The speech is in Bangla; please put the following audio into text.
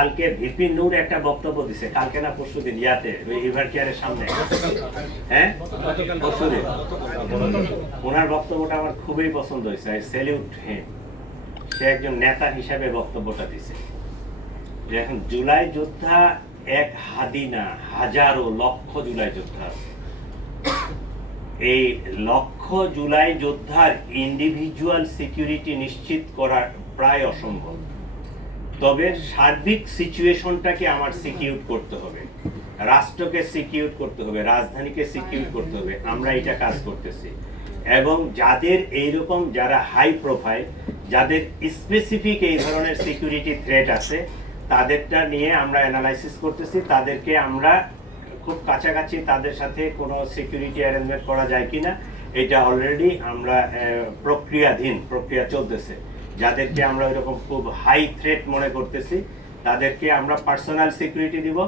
কালকে ভিপি নূর একটা বক্তব্য দিছে, কালকে না পরশুদিন ইয়াতে ওই রিভার কেয়ারের সামনে, হ্যাঁ পরশুদিন। ওনার বক্তব্যটা আমার খুবই পছন্দ হয়েছে, আই স্যালিউট হিম। সে একজন নেতা হিসাবে বক্তব্যটা দিছে যে এখন জুলাই যোদ্ধা এক হাদি না, হাজারো লক্ষ জুলাই যোদ্ধা আছে। এই লক্ষ জুলাই যোদ্ধার ইন্ডিভিজুয়াল সিকিউরিটি নিশ্চিত করা প্রায় অসম্ভব। তবে সার্বিক সিচুয়েশনটাকে আমার সিকিউর করতে হবে, রাষ্ট্রকে সিকিউর করতে হবে, রাজধানীকে সিকিউর করতে হবে। আমরা এটা কাজ করতেছি এবং যাদের এইরকম যারা হাই প্রোফাইল, যাদের স্পেসিফিক এই ধরনের সিকিউরিটি থ্রেট আছে, তাদেরটা নিয়ে আমরা অ্যানালাইসিস করতেছি। তাদেরকে আমরা খুব কাছাকাছি তাদের সাথে কোনো সিকিউরিটি অ্যারেঞ্জমেন্ট করা যায় কিনা এটা অলরেডি আমরা প্রক্রিয়া চলতেছে। যাদেরকে আমরা ওইরকম খুব হাই থ্রেট মনে করতেছি তাদেরকে আমরা পার্সোনাল সিকিউরিটি দিব।